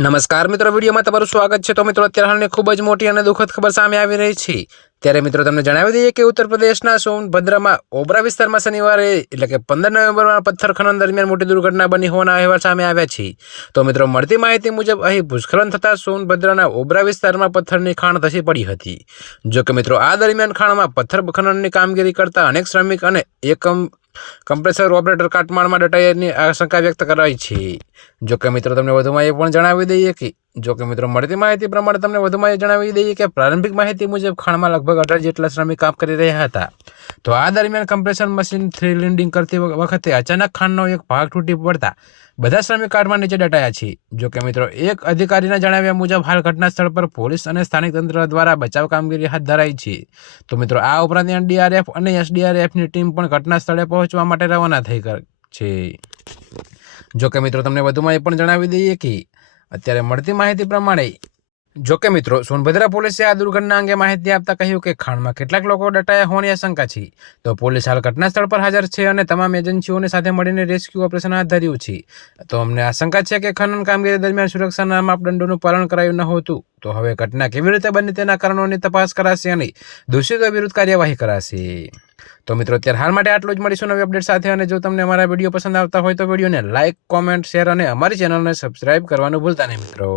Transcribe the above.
નમસ્કાર મિત્રો, વિડીયોમાં તમારું સ્વાગત છે. તો મિત્રો, અત્યારે હાલની ખૂબ જ મોટી અને દુઃખદ ખબર સામે આવી રહી છે. ત્યારે મિત્રો, તમને જણાવી દઈએ કે ઉત્તર પ્રદેશના સોનભદ્રમાં ઓબરા વિસ્તારમાં શનિવારે, એટલે કે પંદર નવેમ્બરમાં પથ્થર ખનન દરમિયાન મોટી દુર્ઘટના બની હોવાના અહેવાલ સામે આવ્યા છે. તો મિત્રો, મળતી માહિતી મુજબ અહીં ભૂસ્ખલન થતાં સોનભદ્રના ઓબરા વિસ્તારમાં પથ્થરની ખાણ ધસી પડી હતી. જો કે મિત્રો, આ દરમિયાન ખાણમાં પથ્થર ખનનની કામગીરી કરતા અનેક શ્રમિક અને એકમ કમ્પ્રેસર ઓપરેટર કાટમાળમાં દટાયાની આશંકા વ્યક્ત કરાઈ છે. જો કે મિત્રો, તમને વધુમાં એ પણ જણાવી દઈએ કે જો કે મિત્રો, મળતી માહિતી પ્રમાણે તમને વધુમાં એ જણાવી દઈએ કે પ્રારંભિક માહિતી મુજબ ખાણમાં લગભગ અઢાર જેટલા શ્રમિક કામ કરી રહ્યા હતા. તો આ દરમિયાન કમ્પ્રેસર મશીન, થ્રી લેન્ડિંગ કરતી વખતે અચાનક ખાણનો એક ભાગ તૂટી પડતા બધા શ્રમિક કારમાં નીચે દટાયા છે. જો કે મિત્રો, એક અધિકારીના જણાવ્યા મુજબ હાલ ઘટના સ્થળ પર પોલીસ અને સ્થાનિક તંત્ર દ્વારા બચાવ કામગીરી હાથ ધરાઈ છે. તો મિત્રો, આ ઉપરાંત એનડીઆરએફ અને એસડીઆરએફની ટીમ પણ ઘટના સ્થળે પહોંચવા માટે રવાના થઈ છે. જો કે મિત્રો, તમને વધુમાં એ પણ જણાવી દઈએ કે અત્યારે મળતી માહિતી પ્રમાણે જો કે મિત્રો, સોનભદ્રા પોલીસે આ દુર્ઘટના અંગે માહિતી આપતા કહ્યું કે ખાણમાં કેટલાક લોકો દટાયા હોવાની આશંકા છે. તો પોલીસ હાલ ઘટના સ્થળ પર હાજર છે અને તમામ એજન્સીઓને સાથે મળીને રેસ્ક્યુ ઓપરેશન હાથ ધર્યું છે. તો અમને આશંકા છે કે ખનન કામગીરી દરમિયાન સુરક્ષાના માપદંડોનું પાલન કરાયું ન હતું. તો હવે ઘટના કેવી રીતે બની તેના કારણોની તપાસ કરાશે અને દોષિતો વિરુદ્ધ કાર્યવાહી કરાશે. તો મિત્રો, અત્યારે હાલ માટે આટલું જ. મળીશું નવી અપડેટ સાથે અને જો તમને અમારા વીડિયો પસંદ આવતા હોય તો વિડીયોને લાઇક કોમેન્ટ, શેર અને અમારી ચેનલને સબસ્ક્રાઇબ કરવાનું ભૂલતા નહીં મિત્રો.